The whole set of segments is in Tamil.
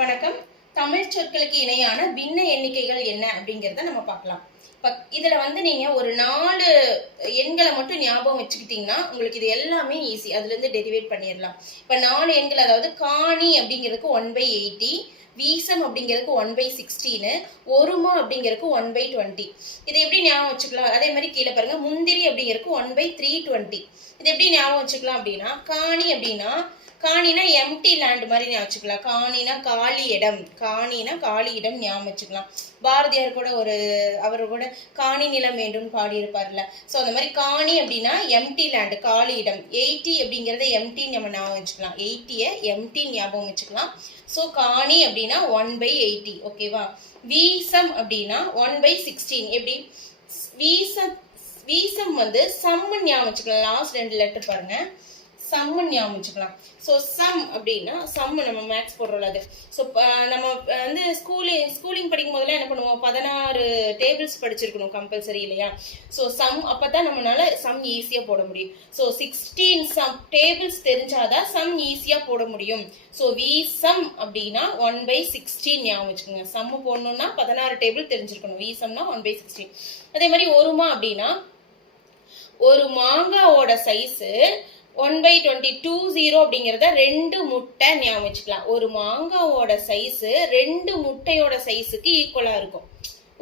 வணக்கம். தமிழ் சொற்களுக்கு இணையான பின்ன எண்ணிக்கைகள் என்ன அப்படிங்கிறத நம்ம பார்க்கலாம். இப்ப இதுல நீங்க ஒரு 4 எண்களை மட்டும் ஞாபகம் வச்சுக்கிட்டீங்கன்னா உங்களுக்கு இது எல்லாமே ஈஸி. அதுல இருந்து டெரிவேட் பண்ணிடலாம். இப்ப 4 எண்கள், அதாவது காணி அப்படிங்கிறதுக்கு 1/80, வீசம் அப்படிங்கிறதுக்கு 1/16, ஒருமா அப்படிங்கிறதுக்கு 1/20. இதை எப்படி ஞாபகம் வச்சுக்கலாம்? அதே மாதிரி கீழே பாருங்க, முந்திரி அப்படிங்கிறதுக்கு 1/320. இது எப்படி ஞாபகம் வச்சுக்கலாம் அப்படின்னா, காணி அப்படின்னா காணினா எம்டி லேண்ட் மாதிரி ஞாபகம் வச்சுக்கலாம். காணினா காலி இடம், காணினா காலி இடம் ஞாபகம் வச்சுக்கலாம். பாரதியார் கூட அவர் கூட காணி நிலம் வேண்டும்னு பாடியிருப்பார்ல. ஸோ அந்த மாதிரி காணி அப்படின்னா எம்டி லேண்ட், காலி இடம். 80 அப்படிங்கிறத எம்டி நம்ம ஞாபகம் வச்சுக்கலாம். 80யை எம்டி ஞாபகம் வச்சுக்கலாம். ஸோ காணி அப்படின்னா 1/80. ஓகேவா? வீசம் அப்படின்னா 1/16. எப்படி? வீசம் சம் ஞாபகம் வச்சுக்கலாம். லாஸ்ட் 2 லெட்டர் பாருங்க, சம் ஞாபகம் வச்சுக்கலாம். ஸோ சம் அப்படின்னா சம் நம்ம மேக்ஸ் போடுறோம்ல அது. ஸோ நம்ம ஸ்கூலிங் படிக்கும் போதெல்லாம் என்ன பண்ணுவோம், 16 டேபிள்ஸ் படிச்சிருக்கணும் கம்பல்சரி இல்லையா? ஸோ சம் அப்பதான் நம்மளால சம் ஈஸியா போட முடியும். ஸோ 16 சம் டேபிள்ஸ் தெரிஞ்சாதான் சம் ஈஸியா போட முடியும். ஸோ வீசம் அப்படின்னா 1/16 ஞாபகம் வச்சுக்கோங்க. சம் போடணும்னா 16 டேபிள் தெரிஞ்சிருக்கணும். வீசம்னா 1/16. அதே மாதிரி ஒருமா அப்படின்னா ஒரு மாங்காவோட சைஸ் 1/20 அப்படிங்கிறத 2 முட்டை ஞாபகம் வச்சுக்கலாம். ஒரு மாங்காவோட சைஸ் 2 முட்டையோட சைஸுக்கு ஈக்குவலா இருக்கும்.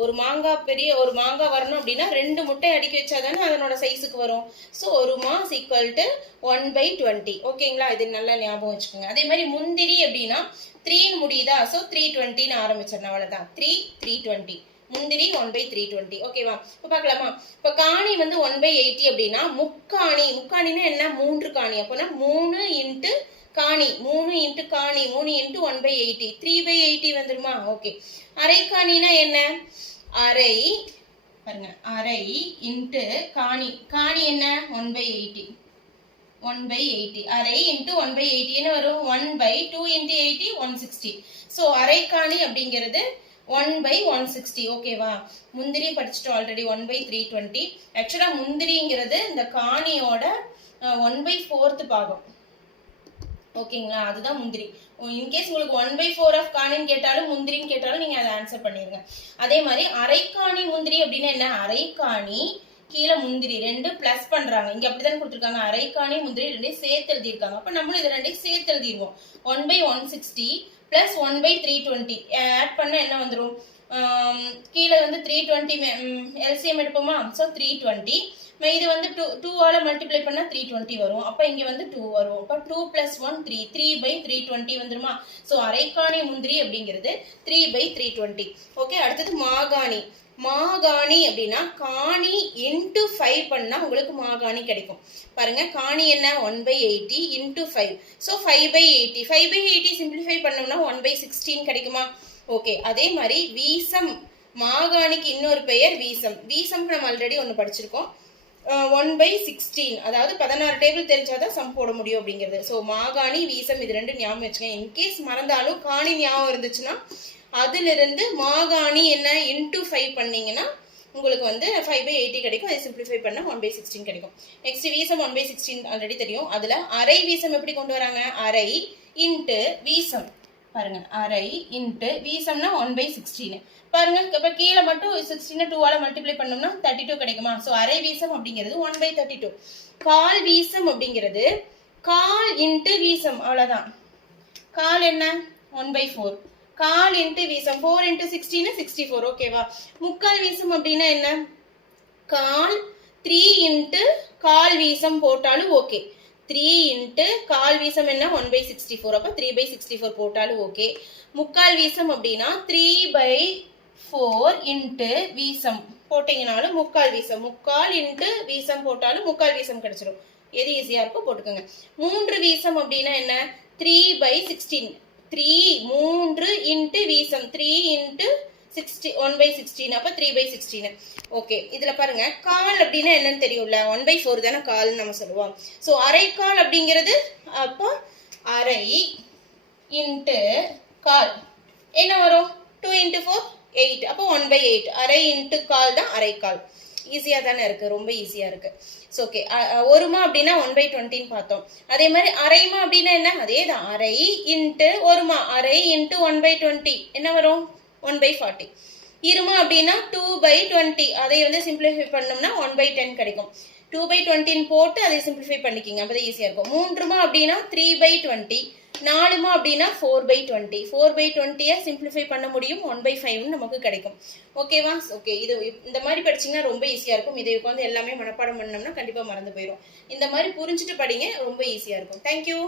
ஒரு மாங்காய் வரணும் அப்படின்னா 2 முட்டை அடுக்கி வச்சாதானே அதனோட சைஸுக்கு வரும். ஸோ ஒரு மாஸ் ஈக்குவல் டு 1/20. ஓகேங்களா? இது நல்லா ஞாபகம் வச்சுக்கோங்க. அதே மாதிரி முந்திரி அப்படின்னா 3 முடியுதா? ஸோ 320 ஆரம்பிச்சிடணும். அவ்வளவுதான். 320. முந்திரி 1/320. ஓகேவா? இப்ப பாக்கலாமா? இப்ப காணி 1/80 அப்படின்னா முக்காணினா என்ன? 3 காணி. அப்போனா 3 இன்ட்டு காணி, 3 இன்ட்டு காணி, 3 இன்ட்டு 1/80, 3/80 வந்துருமா? ஓகே. அரைக்காணினா என்ன? அரை பாருங்க, அரை இன்ட்டு காணி. காணி என்ன? 1/80. 1/80. அரை இன்ட்டு 1/80 என்ன வரும்? 1/2 இன்ட்டு 80, 160. ஸோ அரைக்காணி அப்படிங்கிறது 1/160. ஓகேவா? முந்திரி படிச்சுட்டோம் ஆல்ரெடி. 1/320. ஆக்சுவலா முந்திரிங்கிறது இந்த காணியோட 1/4 பாகம். ஓகேங்களா? அதுதான் முந்திரி. இன்கேஸ் உங்களுக்கு 1/4 ஆஃப் காணின்னு கேட்டாலும் முந்திரின்னு கேட்டாலும் நீங்க அதை ஆன்சர் பண்ணிருங்க. அதே மாதிரி அரைக்காணி முந்திரி அப்படின்னா என்ன? அரைக்காணி கீழே முந்திரி 2 பிளஸ் பண்றாங்க. இங்க அப்படிதான் கொடுத்துருக்காங்க. அரைக்காணி முந்திரி 2 சேர்த்து எழுதியிருக்காங்க. அப்ப நம்மளும் இது 2 சேர்த்து எழுதிடுவோம். 1/160 பிளஸ் 1/320 ஆட் பண்ண என்ன வந்துடும்? கீழே 320 எல்சிஎம் எடுப்போமா? ஸோ 320. இது 2ஆல மல்டிப்ளை பண்ணா 320 வரும். அப்ப இங்க 2 வரும். அப்ப 2 + 1 3, 3/320 வந்துருமா? ஸோ அரைக்காணி முந்திரி அப்படிங்கிறது 3/320. ஓகே. அடுத்தது மாகாணி. மாகாணி அப்படின்னா காணி இன்ட்டு 5 பண்ணா உங்களுக்கு மாகாணி கிடைக்கும். பாருங்க, காணி என்ன? 1/80 இன்ட்டு 5. ஸோ 5/80. 5/80 சிம்பிளிஃபை பண்ணோம்னா 1/16 கிடைக்குமா? ஓகே. அதே மாதிரி வீசம், மாகாணிக்கு இன்னொரு பெயர் வீசம். வீசம் நம்ம ஆல்ரெடி ஒன்று படிச்சிருக்கோம். 1/16, அதாவது 16 டேபிள் தெரிஞ்சாதான் சம் போட முடியும் அப்படிங்கிறது. ஸோ மாகாணி, வீசம் இது 2 ஞாபகம் வச்சுக்கோங்க. இன்கேஸ் மறந்தாலும் காணி ஞாபகம் இருந்துச்சுன்னா அதுல இருந்து மாகாணி என்ன இன்டூ 5 பண்ணீங்கன்னா உங்களுக்கு 5/80 கிடைக்கும். அதை சிம்பிளிஃபை பண்ணா 1/16 கிடைக்கும். நெக்ஸ்ட் வீசம் 1/16 ஆல்ரெடி தெரியும். அதுல அரை வீசம் எப்படி கொண்டு வராங்க? அரை இன்ட்டு வீசம். பாருங்க, அரை இன்ட்டு வீசம்னா 1/16. பாருங்க, இப்ப கீழே மட்டும் 16 2ஆல மல்டிப்ளை பண்ணோம்னா 32 கிடைக்குமா? ஸோ அரை வீசம் அப்படிங்கிறது 1/32. கால் வீசம் அப்படிங்கிறது கால் இன்ட்டு வீசம், அவ்வளவுதான். கால் என்ன? 1/4. கால் இன்ட்டு வீசம் 4 இன்ட்டு 16 64. ஓகேவா? முக்கால் வீசம் அப்படின்னா என்ன? கால் 3 இன்ட்டு கால் வீசம் போட்டாலும் ஓகே. 3 இன்ட்டு கால் வீசம் என்ன? 1/64. அப்ப 3/64 போட்டாலும் ஓகே. முக்கால் வீசம் அப்படின்னா 3/4 இன்ட்டு வீசம் போட்டீங்கனாலும் முக்கால் வீசம். முக்கால் இன்ட்டு வீசம் போட்டாலும் முக்கால் வீசம் கிடைச்சிடும். எது ஈஸியா இருக்கோ போட்டுக்கோங்க. 3 வீசம் அப்படின்னா என்ன? 3/16. 3 இன்ட்டு வீசம் 3 இன்ட்டு 1/16. அப்ப 3/16. ஓகே. இதுல பாருங்க, கால் அப்படின்னா என்னன்னு தெரியும்ல? 1/4 தானே கால்னு நம்ம சொல்லுவோம். ஸோ அரைக்கால் அப்படிங்கிறது அப்போ அரை இன்ட்டு கால் என்ன வரும்? 2 இன்ட்டு 4 8. அப்போ 1/8. அரை இன்ட்டு கால் தான் அரைக்கால். ஈஸியா தானே இருக்கு, ரொம்ப ஈஸியா இருக்கு. ஸோ ஓகே, ஒருமா அப்படின்னா 1/20 பார்த்தோம். அதே மாதிரி அரைமா அப்படின்னா என்ன, அதே தான், அரை இன்ட்டு ஒருமா, அரை இன்ட்டு 1/20 என்ன வரும், 1/40. இருமா அப்படின்னா 2/20, அதை வந்து சிம்பிளிஃபை பண்ணோம்னா 1/10 கிடைக்கும். 2/20 போட்டு அதை சிம்பிளிஃபை பண்ணிக்கிங்க, அப்பதான் ஈஸியா இருக்கும். மூன்றுமா அப்படின்னா 3/20, நாலுமா அப்படின்னா 4/20. 4/20 சிம்பிளிஃபை பண்ண முடியும், 1/5 நமக்கு கிடைக்கும். ஓகேவா? ஓகே, இது இந்த மாதிரி படிச்சீங்கன்னா ரொம்ப ஈஸியா இருக்கும். இதை உட்காந்து எல்லாமே மனப்பாடம் பண்ணோம்னா கண்டிப்பா மறந்து போயிடும். இந்த மாதிரி புரிஞ்சுட்டு படிங்க, ரொம்ப ஈஸியா இருக்கும். தேங்க்யூ.